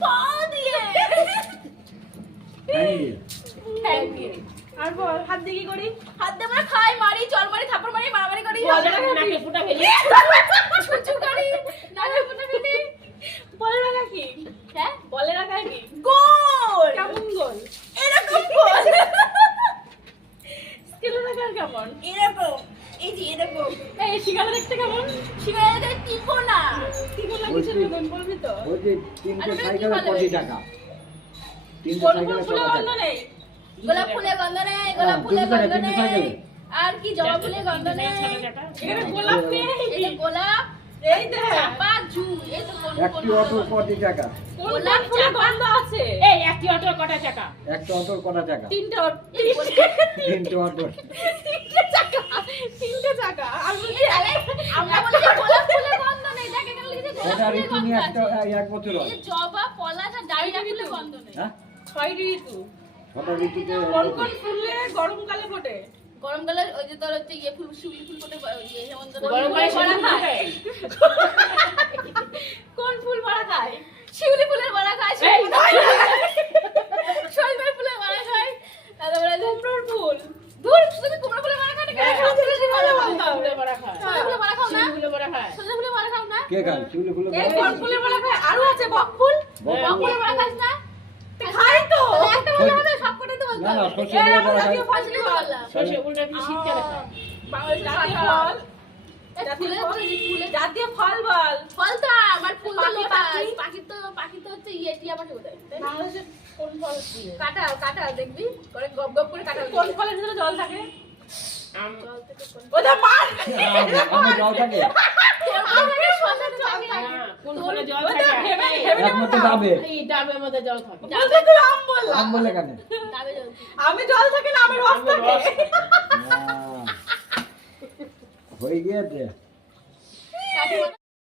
পা দিয়ে ঠ্যাং দিয়ে। আর বল হাত দিয়ে কি করি? হাত দিয়ে আমরা খাই, মারি, চল মারি, থাপ্পড় মারি, মারামারি করি, নাকে ফুটা ফেলি, ছুঁচু করি, নাকে ফুটা ফেলি। বলে রাখা কি? হ্যাঁ, বলে রাখা কি? গোল। কেমন গোল? এরকম গোল। স্কেলে রাখার কেমন? এরকম, এই যে এরকম। এই শিকারা দেখতে কেমন? শিকারে টিপো না। টিকো না কিসের বেগুন বলবি তো? ওই যে তিনটে সাইকেলের 20 টাকা। তিনটে কোন সাইকেলের ফুলে 16 গন্ধ টাকা। নেই? গোলাপ ফুলের গন্ধ নেই, গোলাপ ফুলের তিনটে গন্ধ নেই। সাইকেলে। আর কি জবা ফুলের গন্ধ নেই। এখানে গোলাপ নেই। এই যে গোলাপ, এই দেখ, চাপা, জু, এই তো কোন একটি অটোর 20 টাকা। কোন গোলাপ ফুলে চাপা। গন্ধ আছে? এই একটি অটোর কটা চাকা? একটা অটোর কটা টাকা? তিনটে তিনটে অটোর। তিনটে চাকা। আর বলছি আমরা বলি যে গোলাপ ফুলের গন্ধ নেই, দেখে কেন লিখেছে গোলাপ এটা ফুলের ঋতু গন্ধ নিয়ে আছে। এক বছর এই হয়। যে জবা, পলাশ আর ডালিয়া ফুলের গন্ধ নেই। হ্যাঁ? 6 ঋতু। ছটা ঋতুতে কোন কোন ফুলে গরমকালে ফোটে? গরমকালে ওই যে তোর হচ্ছে ইয়ে ফুল, শিউলি ফুল ফোটে, ওই যে হেমন্ত গরমকালে বড়া শিউলি ফুল খায়। কোন ফুল বড়া খায়? শিউলি ফুলের বড়া খায়, এই শৈবাল ফুলের বড়া খায়, তারপরে যে কুমড়োর ফুল। ধুর, শুধু কুমড়ো ফুলের বড়া খায় না কেন? সব ফুলের বড়া খাও। ফুলের বড়া খায়। সজনে ফুলের বড়া খাও না? শিউলি ফুলের বড়া খায়। সজনে ফুলের বড়া খাও না? কে খান? শিউলি ফুলের এই বড়া? কোন ফুলের বড়া খায়? আরো আছে বক ফুল। বক ফুলের বড়া খাস না? খাই তো। একটা বললে হবে, সবকটাই তো বলতে না না, হবে। সর্ষে ফুলের বড়া খাই। আসলে তো বললাম। সরষে ফুলটা কি শীতকালে খায়? বাংলাদেশের জাতীয় ভাষা। ফল। এই ফুলের বড়া, এই ফুলের জাতীয় ফল বল। ফল তো আমার ফুল তো পাখি, লোটাস। পাখি। পাখি তো হচ্ছে ইয়ে টিয়া পাখি বোধহয়, তাই না? বাংলাদেশের কোন ফল দিয়ে? কাঁঠাল, কাঁঠাল দেখবি করে গপ গপ করে কাঁঠাল কোন দিবে। ফলের ভিতরে জল থাকে? জল থেকে কোন ওটা মার। আমার জল থাকে। তোর আমাকে শশা থাকে। কোন ফলে জল ওটা থাকে? একমাত্র ডাবে। এই ডাবের মধ্যে জল থাকে। বলতে তুই আম বললা। আম বলে কেন? ডাবে জল। আমি জল থাকে না, আমি রস থাকে। হয়ে গিয়েছে। কাকিমা